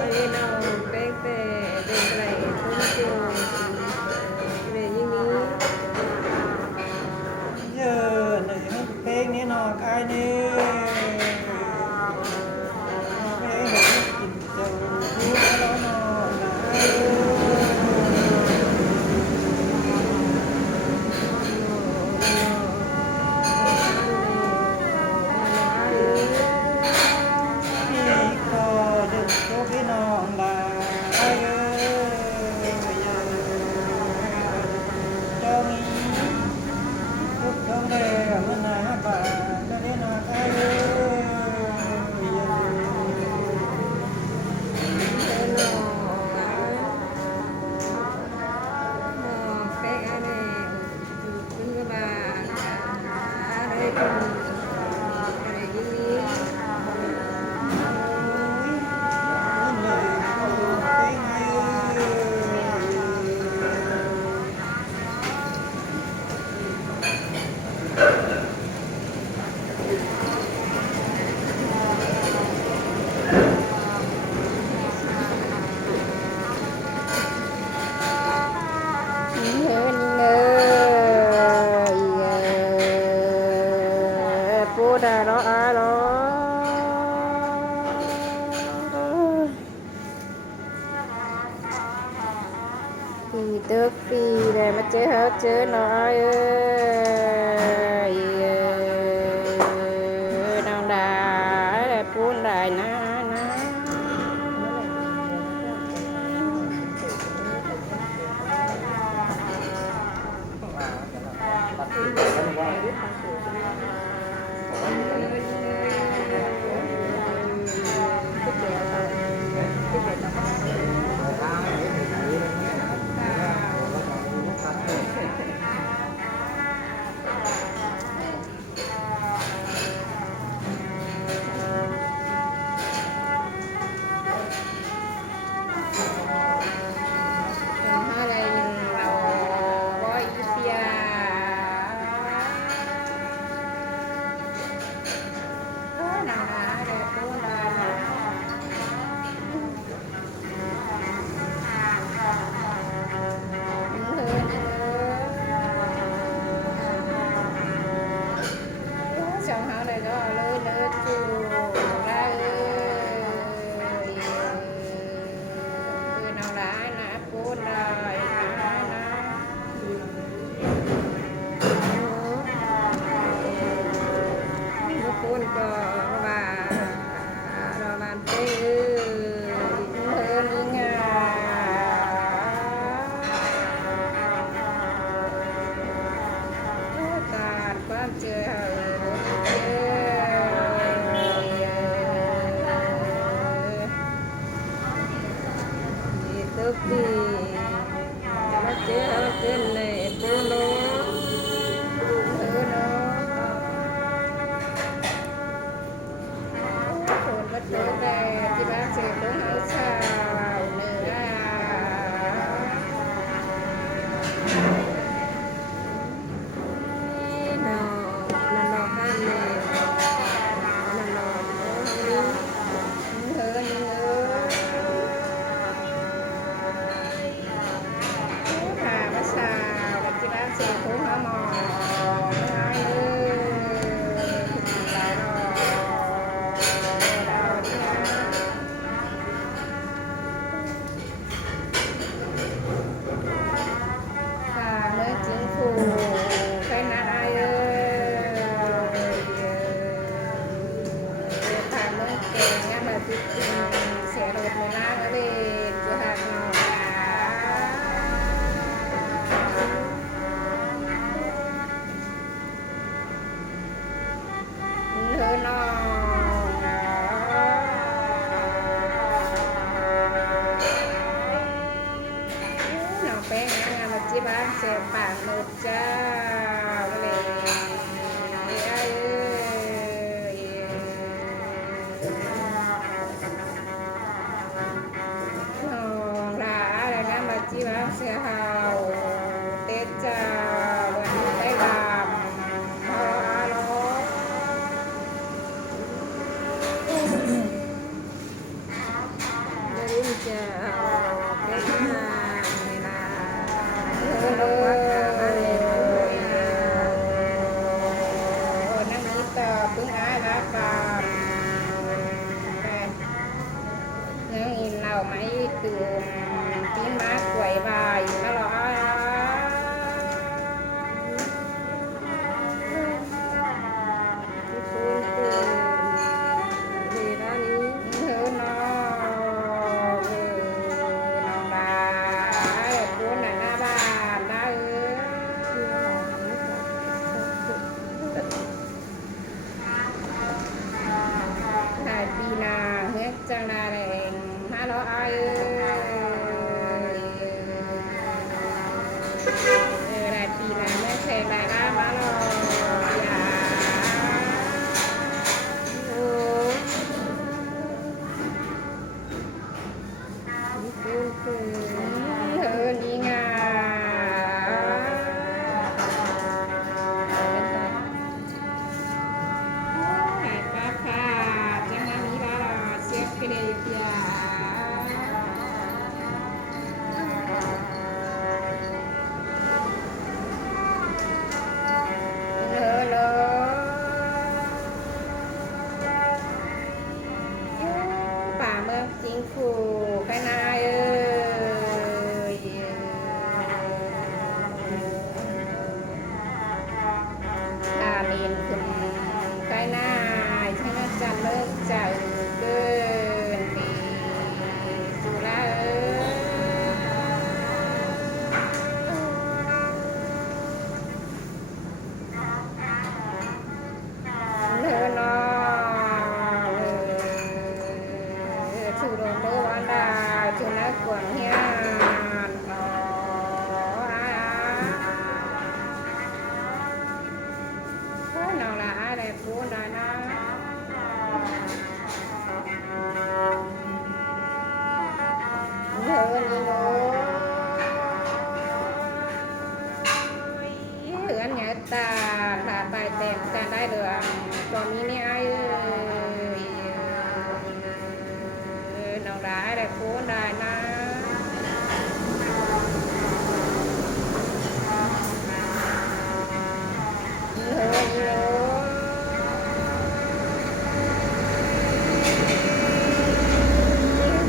ai nào bé bé bé lại không chịu về nhưนี้giờ này nó phê nghe nó cái đi phê nó chỉnh dầu thuốc đó nó khi có được số cái nó là ai ơi cho nghĩ lúc trong đây mình là bà cho nên là ai ơi Đà đó ai đó thì tước phi để mà chơi hết chơi nó ai ơi đang đá để phun đại na na xong hả này đó lơ lơ chu ra nào đã nã phun rồi nó phun có và rồi làm tê hơn đi nga ta quan chơi thì nó chế ở trên này cô nó còn bắt đầu đây thì bác sẽ cũng nói sao nữa nó cái này sẽ được người ta ở đây cửa hàng nữa nó bé ngang là chị bán sẽ phản một cha chị bán sẽ hào tết chào tay làm alo จะเก็บมาเลยนะ เอ ต้องวัดกา อ มาเลยด้วยนะ นั่งนี้ต่อพึ่งอาละกาบยังอินเราไม่ตื่นที่มากวยบายมาหรอ ที่คุณตื่นเวลานี้ เธอน้องน้องบาคุณน่ะหน้าบ้านนะถ่ายปีนาเฮ็ดจังนาแรงมาหรอไอ้ถ่ายปีนาไม่เคยได้ละมาหรออย่า โอ้ที่คุณตื่น เธอนี่ไงหายป้าค่ะจังนั้นนี้ละเสียบไปเลยจ้าเธอเลยป่าเมืองจริงขู่ใครนายเอ้ย ตาเลนขึ้นใกล้หน้าใช่ไหมจันเลิกใจเกินปีสุราเธอน้องชูโดนโดวันดาชูนักกวางเฮียนน้อ nào là ai đẹp của đời nó hứa đi ngô hứa nhớ ta là bài đẹp taได้được còn như này ai ơi nào là ai đẹp của đời nó hứa đi ngô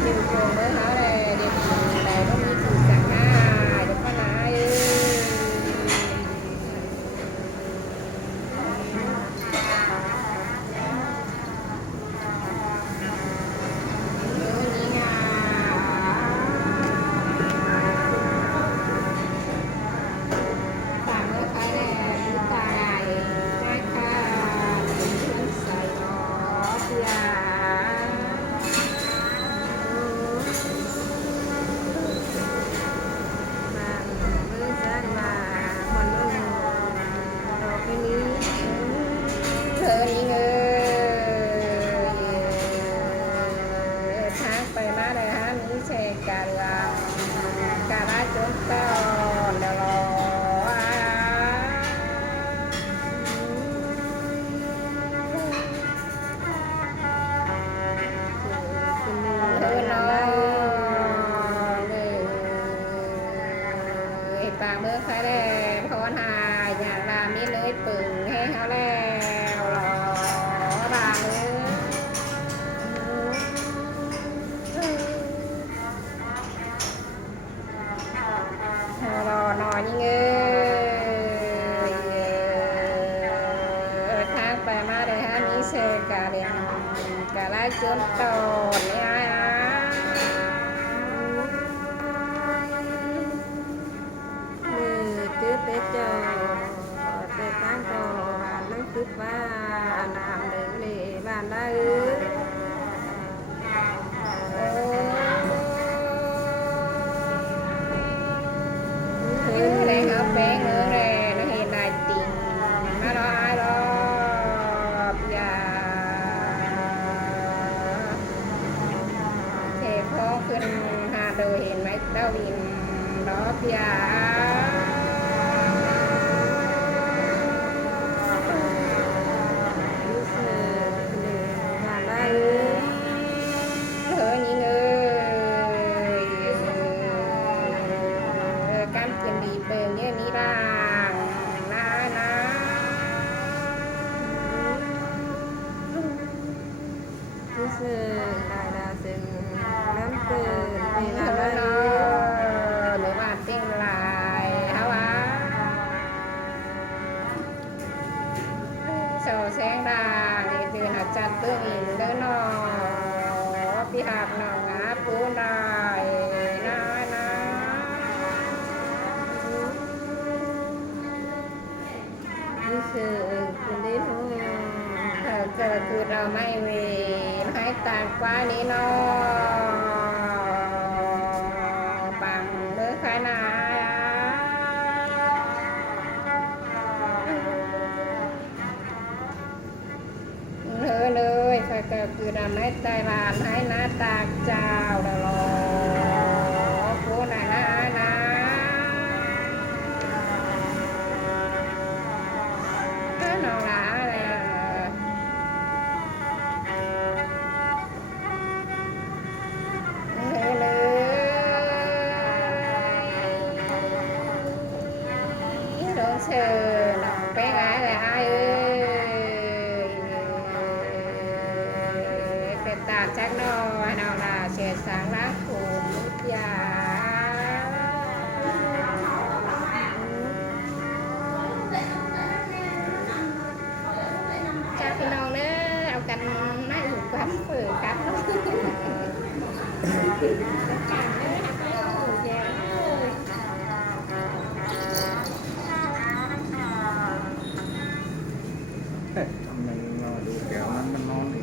chiều chuồng mới hả đây đẹp này nóมีสีสันง่ายแล้วก็นายนี่ไงฝากเมื่อใครแน่ลูกตาไหนนะคะเพื่อนใส่หมอเปีย mà với giá là mình nó rồi cái ní เธอนี่เงยทักไปมาเลยฮะนี่เชกาเรืองกาลาจนตอนเดรอเธอน้องป่าเมื่อใครได้พรหายอย่างรามนี้เลยปึงให้เขาแล้วรอบางเอ้รอหน่อยนี่เงยทางไปมาเลยฮะนี่เชกาเรียงกาลาจนตอนนี่ไอ้ trước để chờ để tan trò và nâng thức và làm để lệ và la ư thứ này hợp bé nữa nè nó hiện lại tiền mà đó ai đó và thể khóขึ้นหาดูเห็นไหมเต้าวินđó và và la ư thở nhị ngơi นานา วิเศษคุณได้ทอง เธอเกิดคือเราไม่เวรให้ต่างกว่านี้นอปังเลือขนาเธอเลยเธอเกิดคือเราไม่ตายบานให้หน้าตากเจ้าเดอรอผู้นานานาน้องหลาแล้ว Đón chờ lòng bé gái là ai ơi Cái tạp chắc nào là trẻ sáng lát của nút già Chàoพี่น้องเด้อเอากันน่าอยู่กันเปิดกันเนาะกันเด้อเอาไปเอาแย่เลย ทำไมนอนดูแกวมันนอนอีก